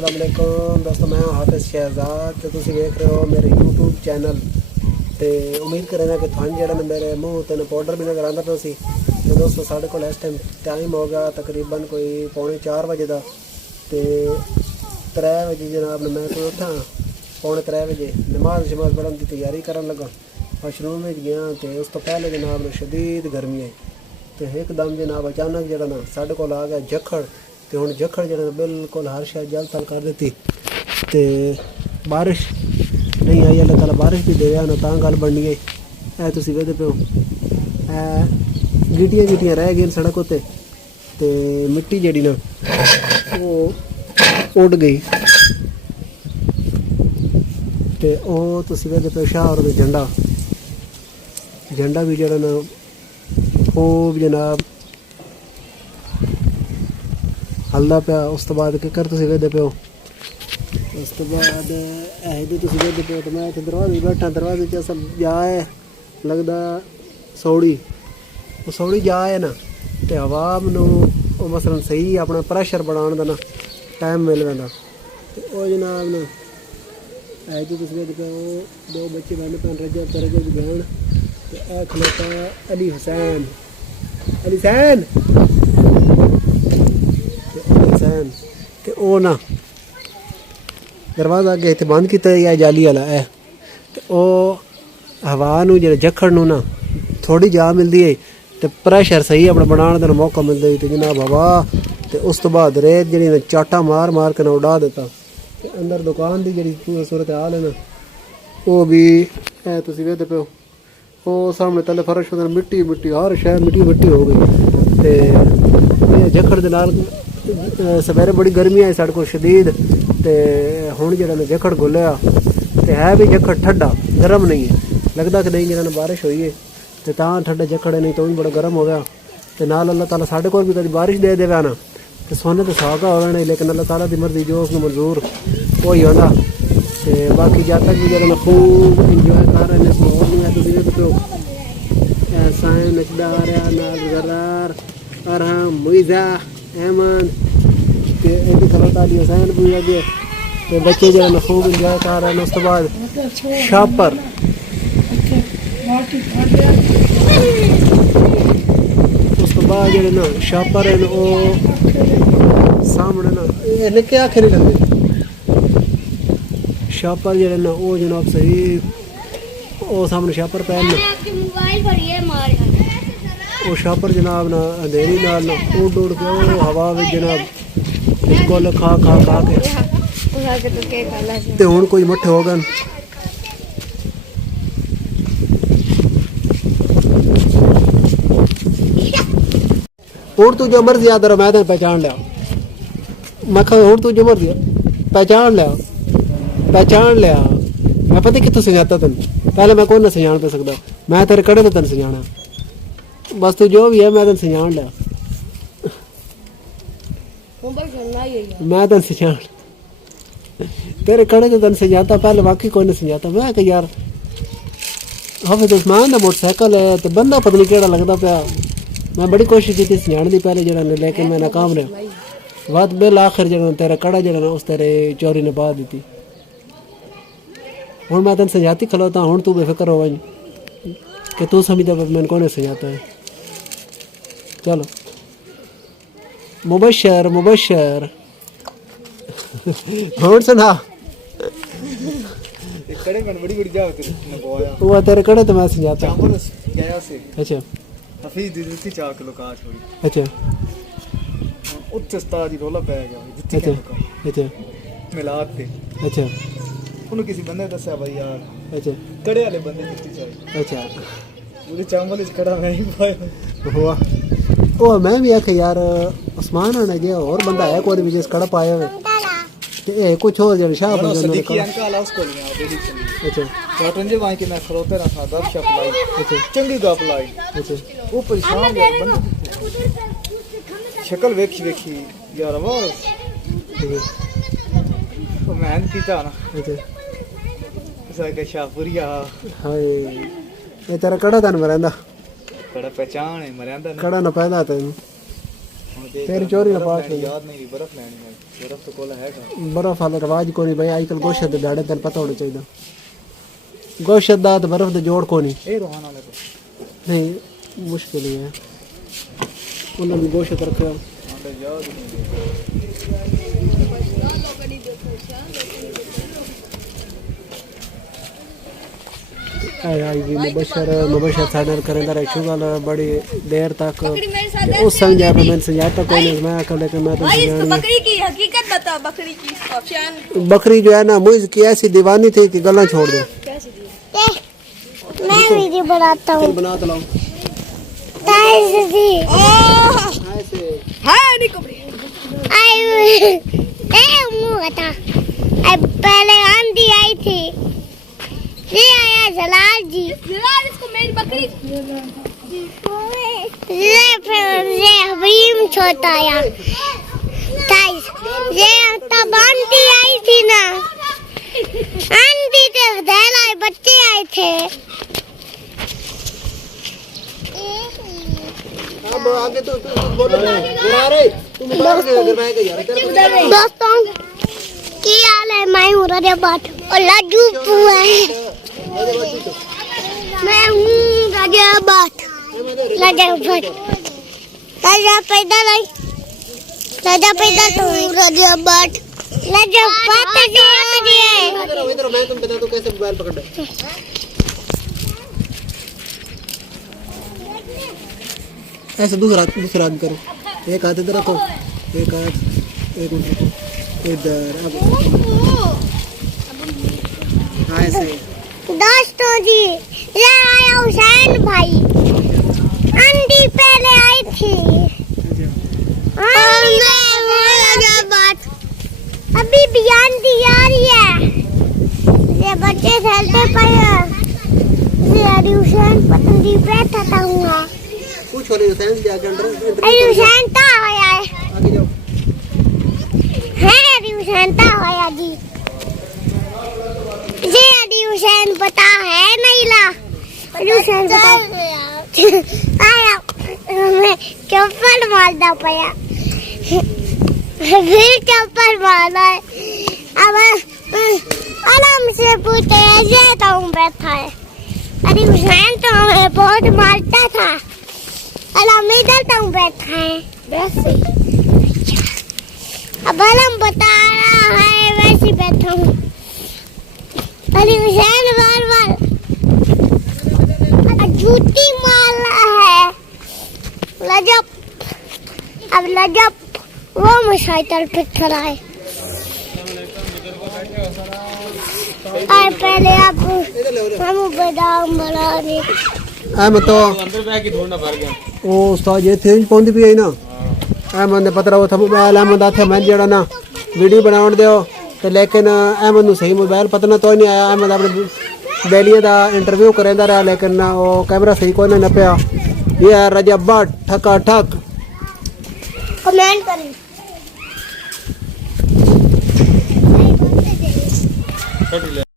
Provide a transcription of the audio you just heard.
अस्सलाम वालेकुम दोस्तों, मैं हाफिज़ शहजाद तो तुम देख रहे हो मेरे यूट्यूब चैनल। तो उम्मीद करें कि थान जो मेरे मुँह तेन पाउडर भी नजर आता सी। तो दोस्तों साढ़े को इस टाइम हो गया तकरीबन कोई 3:45 बजे का। तो 3 बजे जनाब मैं कोई उठा 2:45 बजे नमाज शमाज पढ़ने की तैयारी कर लगा। वाशरूम में गया तो उस तो पहले जनाब ने शदीद गर्मी है। तो एकदम जनाब अचानक जरा ना साढ़े को आ गया जखड़। तो हूँ जखड़ जरा बिल्कुल हर शायद जल तल कर दी। तो बारिश नहीं आई, अल्लाह ताला बारिश भी दे ना तां गल बननी है। ऐ तुसीं वेखदे पे हो गिटियां गिटियां रह गई सड़क उत्ते। तो मिट्टी जड़ी ना वो उड़ गई। तो वो तुसीं वेखदे पे शाह और झंडा झंडा भी जड़ा ना वो जनाब हल्दा पिया। उस तो बाद केकर तुसीं वेखदे पे हो। उस तो बाद ऐ तुसीं वेखदे पे हो। तो मैं इत्थे दरवाजे बैठा, दरवाजे च असल जा है लगदा सौड़ी। वो सौड़ी जा है ना तो हवा मैनू मसलन सही अपना प्रैशर बढ़ाने का ना टाइम मिल जाता। तो वो जनाब ना ऐ तुसीं वेखदे पे हो दो बच्चे बहने पैन रजब तो रजब की बहन। तो ऐ खलोता अली हुसैन तो वो ना दरवाज़ा अगे इतने बंद किया जाली वाला है। तो वो हवा नू जो जखड़ नू ना थोड़ी जा मिलती है तो प्रैशर सही अपना बनाने का मौका मिलता है। तो जनाब हवा तो उस तो बाद रेत जी चाटा मार मार के ना उड़ा देता। तो अंदर दुकान की जी सूरत हाल है ना वो भी है तुसीं वेखदे पे हो। वो सामने तले फर्श होता मिट्टी मिट्टी हर शहर मिट्टी मिट्टी हो गई। तो जखड़ दे नाल सवेरे बड़ी गर्मी आई साढ़े को शदीद। तो हुण जरा जखड़ घुलिया तो है भी जखड़ ठंडा गर्म नहीं है, लगता कि नहीं जरा बारिश हुई है तो तां ठंडा जखड़ है, नहीं तो भी बड़ा गर्म हो गया। तो नाल अल्लाह ताला साढ़े को भी कभी बारिश दे देवे ना तो सोने तो सागा हो नहीं, लेकिन अल्लाह ताला की मर्जी जो उसने मंजूर वो ही होता। तो बाकी जब तक भी जरा खूब इंजॉय कर रहे हैं इस माहौल में। तुसीं वेखदे पे हो साइन नचदा आ रहा नाल जरार अरहम मुइजा अहमद तो खलोता अली हुसैन भी अगे। तो बच्चे जो खूब इंजॉय कर रहे हैं। उस तो बाद शापर उस तो बाद जो ना शापर है वो सामने ना इन्हें क्या आखे नहीं लगते। शापर जो ना वो जनाब सही वो सामने शापर पहन वो शापर जनाब ना अंधेरी नाल ना उड़ उड़ के वो हवा में जनाब बिल्कुल खा खा खा के तो हुण कोई मट्ठे हो गए। हुण तू जो मर्जी आदर मैं तेन पहचान लिया। मैं हुण तू जो मर्जी पहचान लिया मैं पता कितों सजाता तेन। पहले मैं कौन सजान पे सकता, मैं तेरे कड़े तो तेन सजाना। बस तू जो भी है मैं तेन सजान लिया। मैं तेन सजान तेरे कड़े तो तेन सजाता, पहले वाकई कोई नहीं सजाता। मैं कि यार हाफिज़ उस्मान का मोटरसाइकिल है तो बंदा पता नहीं केड़ा लगता पाया। मैं बड़ी कोशिश की सजाने की पहले जरा लेकिन मैं नाकाम रहा। बात बिल आखिर जरा तेरा कड़ा जरा उस तेरे चोरी ने पा दी। हूँ मैं तेन सजाती खलोता। हूँ तू बेफिक्र हो कि तू समझता मैंने कौन सजाता है। चलो मुबशर मुबशर हूँ सुना वो तेरे कड़े तो मैं सजाता। अच्छा हफीज दी दित्ती 4 किलो काश होई। अच्छा उत्ते उस्ताद दी रोला पै गया जित्ती अच्छा अच्छा मिलाद ते। अच्छा उन्होंने किसी बंदे ने दस्या भाई यार अच्छा कड़े वाले बंदे दित्ती चाहिए। अच्छा मुझे चावल इस कड़ा मैं ही पाया हुआ वो मैं भी आखे यार उस्मान आने गया और बंदा है कोई भी जिस कड़ा पाया हुआ ए कुछ और जरा शाह बंदा ने देखी अंकल आला उसको लिया बेली चली। अच्छा कॉटन जे वहां के मैं खरोते रहा था गप शप लाई। अच्छा चंगी गप लाई। अच्छा वो परेशान यार बंदे शक्ल वेखी यार आवाज तो मैं पीता ना अच्छा ऐसा के शाहपुरिया हाय ये तेरा कड़ा तन मरंदा कड़ा पहचान है मरंदा कड़ा न पैदा तैन ਹੁਣ तेरी चोरी ना पास याद नहीं बर्फ लेनी है बर्फ तो कोला है बर्फ वाला रवाज को नहीं भाई आजकल गोश्त दे दाड़े तेन पता होना चाहिए गोश्त दा तो बर्फ दे जोड़ को नहीं ए रोहान वाले को नहीं मुश्किल ही है उन्होंने गोश्त रखा आंडे याद नहीं आई जी मुबशर साडर करेंदा रहे शुगल बड़ी देर तक उस समझा पे मैंने समझा तो कोई नहीं मैं कर लेके मैं तो भाई इसको बकरी की हकीकत बताओ बकरी की ऑप्शन बकरी जो है ना मुझ की ऐसी दीवानी थी कि गला छोड़ दो मैं वीडियो बनाता हूँ चल बना तो लाओ ऐसे हां नहीं कबरी पहले आंधी आई थी ये आया जलाल जी जलाल इसको मेरी बकरी ये फिर ये हबीम छोटा आया गाइस ये तब आंधी आई थी ना आंधी से दहलाए बच्चे आए थे अब आगे तो बोलो ना रे तुम बाहर के अगर मैं के यार दोस्तों की हाल है मैं हूँ राजाबाद और लाजू है मैं हूँ राजाबाद राजा पैदा नहीं राजा पैदा तो हूँ राजाबाद इधर मैं तुम बता दो कैसे मोबाइल पकड़ना ऐसे दूसरा हाथ करो एक हाथ इधर रखो एक हाथ एक मिनट रखो इधर अब ऐसे दोस्तों जी ये आया हुसैन भाई आंधी पहले आई थी अभी भी आंधी आ रही है ये बच्चे खेलते पड़े ये हुसैन पतंगी बैठा था कुछ हो नहीं साइंस जाके अंदर हुसैन था आया आगे जाओ है हुसैन था आया जी ये हुसैन पता है नहीं ला हुसैन पता आया मैं चप्पल मारना पड़ा फिर चप्पल मारना है अब आराम से पूछते ऐसे तो बैठा है अरे हुसैन तो हमें बहुत मारता था अलम इधर तो बैठा है वैसे अब अलम बता रहा है वैसे बैठा हूँ अरे हुसैन बार बार जूती मार रहा है लजब अब लजब वो मसाइल पे खड़ा है पहले आप हम बादाम बना रहे मैं तो अंदर बैग की ढूंढना भर गया ओ उस्ताद ये थे पौंदी भी आई ना अहमद ने पता रहा था मोबाइल अहमद आथे मैं जेड़ा ना वीडियो बनावन दियो ते लेकिन अहमद नु सही मोबाइल पता ना तो नहीं आया अहमद अपने बेलिया दा इंटरव्यू करेंदा रहा लेकिन ना वो कैमरा सही कोई ना पिया ये है रजाबाद ठका ठक कमेंट करें